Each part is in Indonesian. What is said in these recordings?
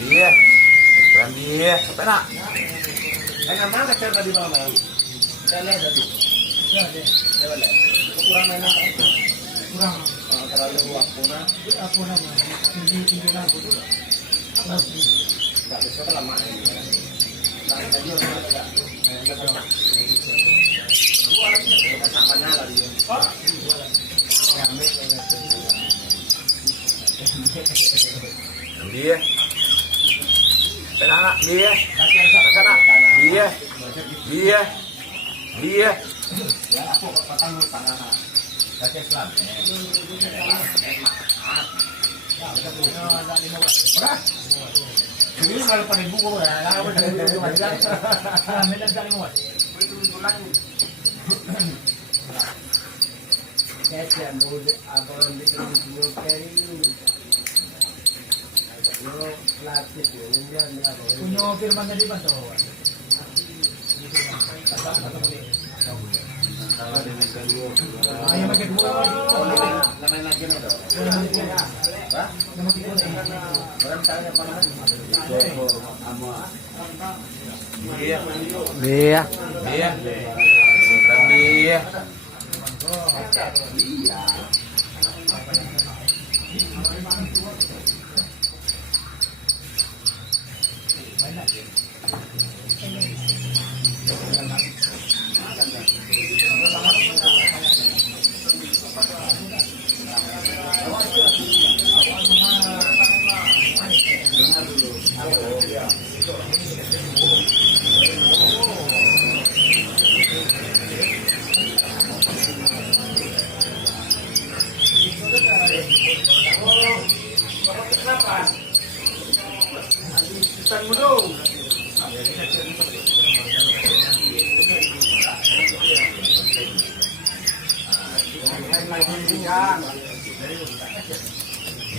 Iya. Keren dia. Sampai nak. Nama kecil tadi malam. Saya lihat tadi. Ya, deh. Saya lihat. Kurang enak. Kurang. Terlalu waktu na. Aku nama. Tinggi aku tu. Tak bisa lama ini. Tadi orang ada. Sama nyala dia. Dia. Anak dia. Anak dia. Dia. Dia. Ya aku patang tangan. Baca Islam. Ini kalau pada buku ya, kalau pada buku macam medan dari muat. Saya mau abang itu kari. Yo latih punya firman tadi bantu. Ayo pakai dua. Lain lagi nih dong. Dia. Dia. Dia. Keren dia.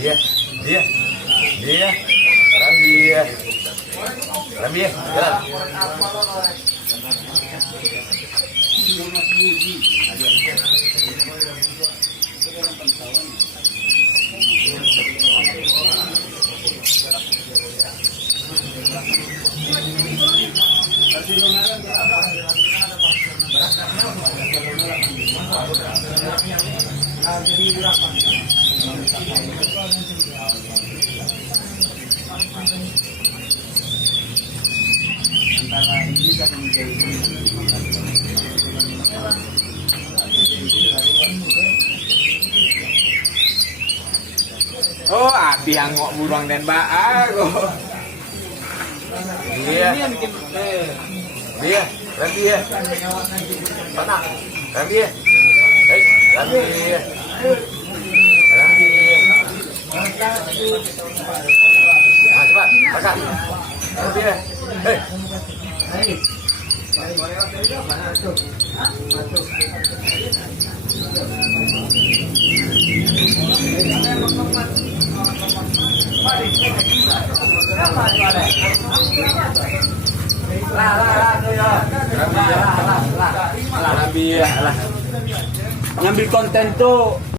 Dia. Dia. Dia. Keren dia. Keren dia. Jalan. Antara ini dan menjadi Oh, api yang ngok buruang dan baak. Dia. Dia. Keren dia. Mana? Keren dia. Hei, keren dia. Keren dia. Nah, cepat, makan. Keren dia. Hei. Ngambil konten tuh